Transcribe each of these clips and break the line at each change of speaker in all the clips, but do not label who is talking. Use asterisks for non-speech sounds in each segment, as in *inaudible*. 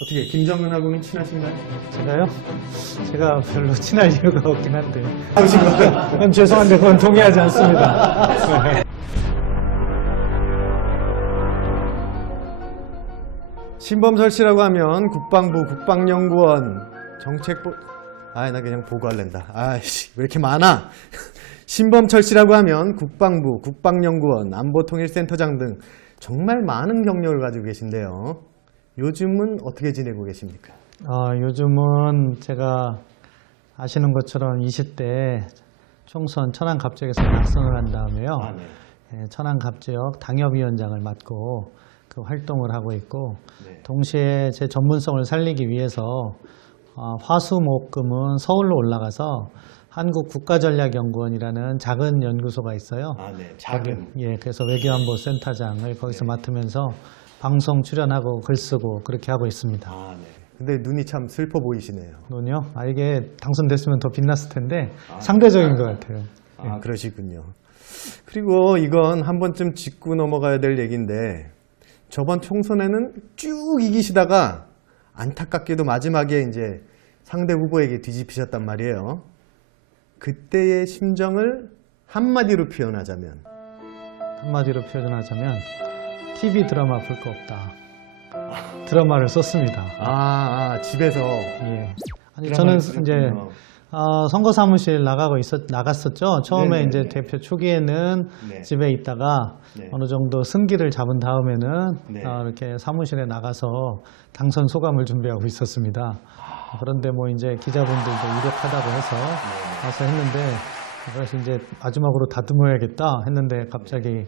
어떻게 김정은하고는 친하신가요?
제가요? 제가 별로 친할 이유가 없긴 한데. 그건 죄송한데 그건 동의하지 않습니다. 네.
신범철 씨라고 하면 국방부 국방연구원 정책부 아나 그냥 보고할랜다 아이씨 왜 이렇게 많아 신범철 씨라고 하면 국방부 국방연구원 안보통일센터장 등 정말 많은 경력을 가지고 계신데요 요즘은 어떻게 지내고 계십니까?
어, 요즘은 제가 아시는 것처럼 20대 총선 천안갑지역에서 낙선을 한 다음에요.
네.
예, 천안갑지역 당협위원장을 맡고 그 활동을 하고 있고
네.
동시에 제 전문성을 살리기 위해서 어, 화수목금은 서울로 올라가서 한국국가전략연구원이라는 작은 연구소가 있어요.
아네
예, 그래서 외교안보센터장을 거기서 맡으면서 방송 출연하고 글 쓰고 그렇게 하고 있습니다.
아 네 근데 눈이 참 슬퍼 보이시네요
논이요? 아 이게 당선됐으면 더 빛났을 텐데 상대적인 것 같아요.
아, 그러시군요. 그리고 이건 한 번쯤 짚고 넘어가야 될 얘기인데 저번 총선에는 쭉 이기시다가 안타깝게도 마지막에 이제 상대 후보에게 뒤집히셨단 말이에요. 그때의 심정을 한마디로 표현하자면
한마디로 표현하자면 TV 드라마 볼 거 없다. 드라마를 썼습니다.
아, 아, 집에서
예. 아니 저는 이제. 어, 선거 사무실 나가고 있었 나갔었죠. 처음에
네네네.
이제 대표 초기에는
네.
집에 있다가
네.
어느 정도 승기를 잡은 다음에는
네.
어, 이렇게 사무실에 나가서 당선 소감을 준비하고 있었습니다. 그런데 뭐 이제 기자분들도 유력하다고 해서
네.
와서 했는데 그래서 이제 마지막으로 다듬어야겠다 했는데 갑자기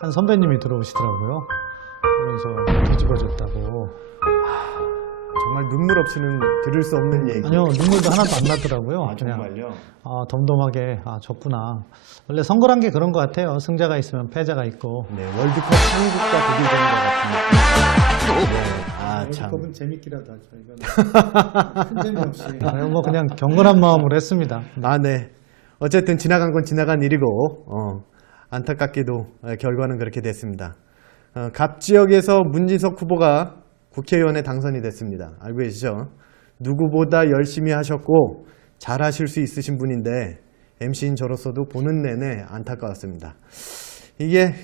한 선배님이 들어오시더라고요. 그러면서 뒤집어졌다고.
정말 눈물 없이는 들을 수 없는 얘기.
아니요 눈물도 하나도 안 나더라고요.
아, 정말요?
아, 덤덤하게 아 졌구나. 원래 선거란 게 그런 것 같아요. 승자가 있으면 패자가 있고.
네, 월드컵 한국과 독일전인 것 같습니다. 네, 아, 참.
재밌기라도 하죠. 이건 *laughs* 큰 재미없이. 뭐 그냥 경건한 마음으로 했습니다.
아, 네. 어쨌든 지나간 건 지나간 일이고, 어, 안타깝게도 어, 결과는 그렇게 됐습니다. 어, 갑 지역에서 문진석 후보가 국회의원에 당선이 됐습니다. 알고 계시죠? 누구보다 열심히 하셨고 잘하실 수 있으신 분인데 MC인 저로서도 보는 내내 안타까웠습니다. 이게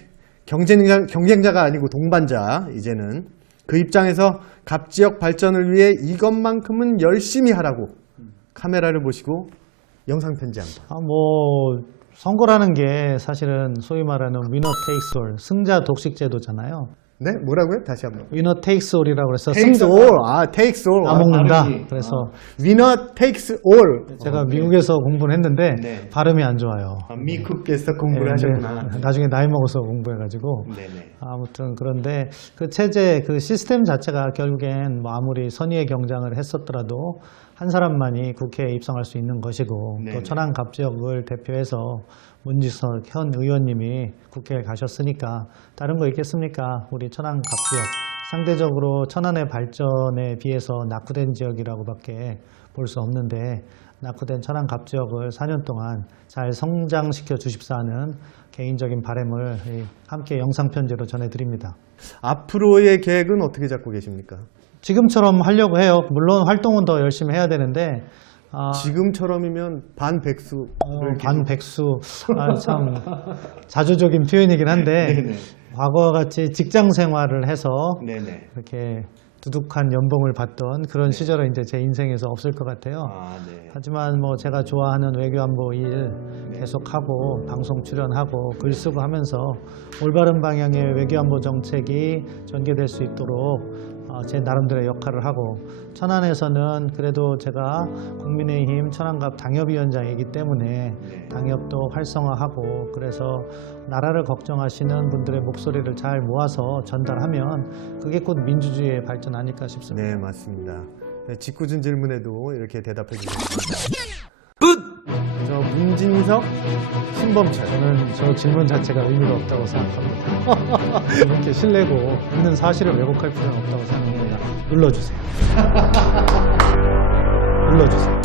경쟁자, 경쟁자가 아니고 동반자 이제는 그 입장에서 갑 지역 발전을 위해 이것만큼은 열심히 하라고 카메라를 보시고 영상 편지 한번.
아, 뭐 선거라는 게 사실은 소위 말하는 위너 테이크스 올 승자 독식 제도잖아요.
네, 뭐라고요? 다시 한번.
위너 테이크스 올이라고
takes
승자
all. 아, takes all.
다
아,
먹는다.
발음이.
그래서
winner takes all.
제가 미국에서 공부를 했는데
네.
발음이 안 좋아요.
아, 미국에서 공부를
예,
하셨구나.
근데 나중에 나이 먹어서 공부해가지고
네네.
아무튼 그런데 그 체제 그 시스템 자체가 결국엔 뭐 아무리 선의의 경쟁을 했었더라도 한 사람만이 국회에 입성할 수 있는 것이고
네네.
또 천안 갑 지역을 대표해서 문지석 현 의원님이 국회에 가셨으니까 다른 거 있겠습니까? 우리 천안 갑 지역 상대적으로 천안의 발전에 비해서 낙후된 지역이라고밖에 볼 수 없는데 낙후된 천안 갑 지역을 4년 동안 잘 성장시켜 주십사 하는 개인적인 바람을 이 함께 영상 편지로 전해드립니다.
앞으로의 계획은 어떻게 잡고 계십니까?
지금처럼 하려고 해요. 물론 활동은 더 열심히 해야 되는데 아,
지금처럼이면 반백수.
어, 반백수 아, 참 자조적인 표현이긴 한데
네네.
과거와 같이 직장 생활을 해서
네네.
이렇게 두둑한 연봉을 받던 그런 시절은 이제 제 인생에서 없을 것 같아요.
아, 네.
하지만 뭐 제가 좋아하는 외교안보 일 계속하고 방송 출연하고 글 쓰고 하면서 올바른 방향의 외교안보 정책이 전개될 수 있도록 어, 제 나름대로의 역할을 하고 천안에서는 그래도 제가 국민의힘 천안갑 당협위원장이기 때문에
네.
당협도 활성화하고 그래서 나라를 걱정하시는 분들의 목소리를 잘 모아서 전달하면 그게 곧 민주주의의 발전 아닐까 싶습니다.
네, 맞습니다. 네, 짓궂은 질문에도 이렇게 대답해 주셨습니다. 저 문진석, 신범철.
저는 저 질문 자체가 의미가 없다고 생각합니다. *laughs* 이렇게 실내고 있는 사실을 왜곡할 필요는 없다고 생각합니다. 눌러주세요. *laughs* 눌러주세요.